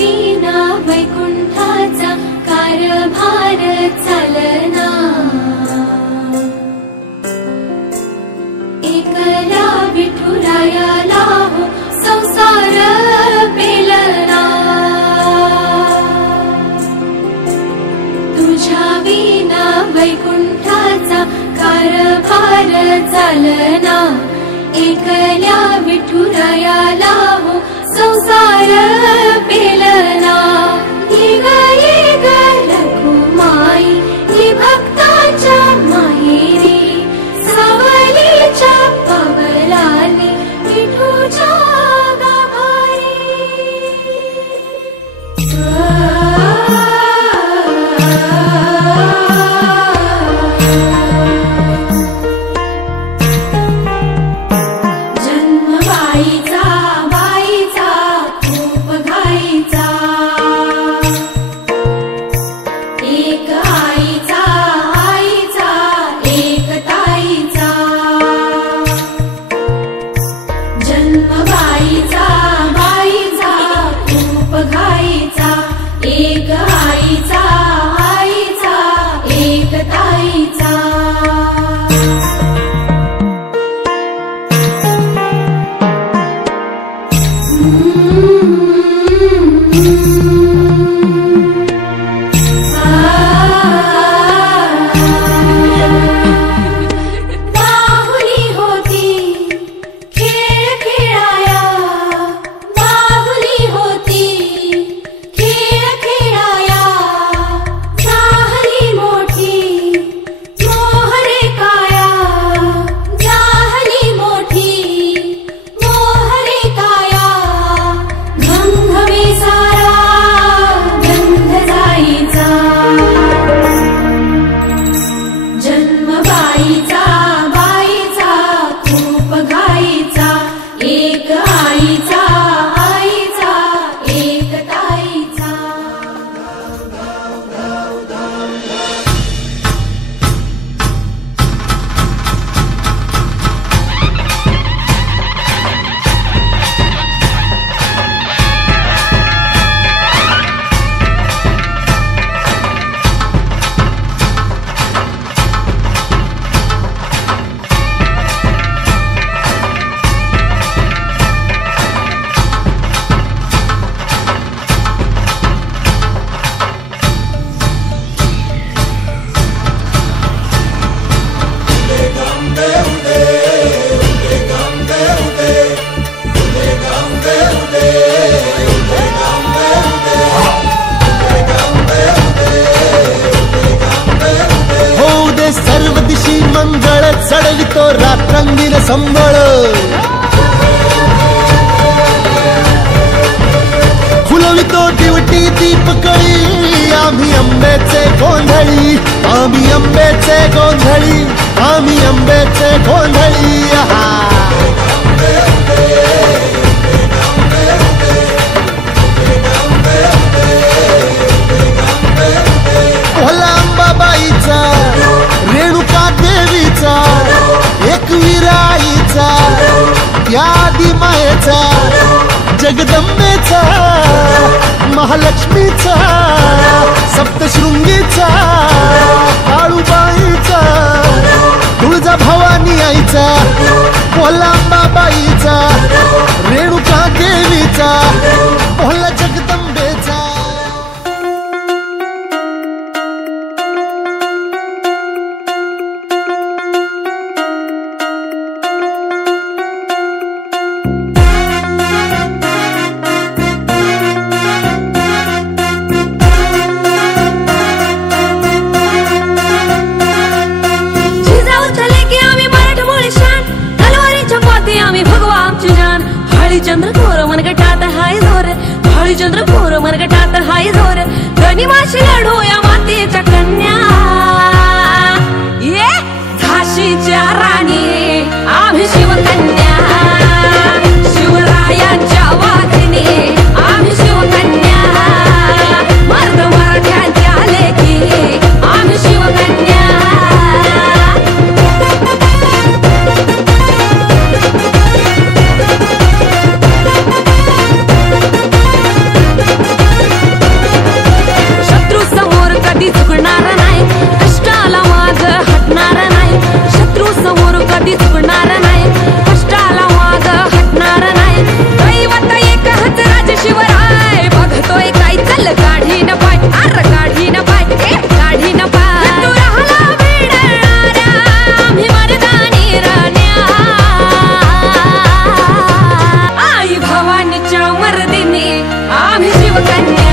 विना वैकुंठाचा कारभार चालना, एकला विठुरायाला हो संसार पेलना, तुझ्या विना वैकुंठाचा कारभार चालना, एकल्या विठुरायाला हो संसार पेलना। ये ग रघुमाई ही भक्ताच्या माहेरी, सावलीच्या पावलांनी विठूच्या गाभारी। चढवितो रात्रंगीन संबळ, फुलवितो दिवटी दीपकळी, आम्ही अंबेचे गोंधळी, आम्ही अंबेचे गोंधळी, आम्ही अंबेचे गोंधळी। भोला अंबाबाईचा, रेणुका देवीचा, एकविराईचा, त्या आदिमायेचा, जगदंबेचा, महालक्ष्मीचा, सप्तशृंगीचा, काळूबाईचा, तुळजाभवानी आईचा, भोला अंबाबाईचा, रेणुका देवीचा, भोला जगदंबेचा। चंद्रपूर मनगटात हाय जोर, चंद्रपूर मनगटात हाय जोर, गनिमाशी लढू या मातीच्या कन्या, ये झाशीच्या राणी आम्ही शिवकन्या, शिवरायांच्या वाघिणी आम्ही शिवकन्या, मर्द मराठ्यांच्या लेकी आम्ही शिवकन्या। आम्ही शिवकन्या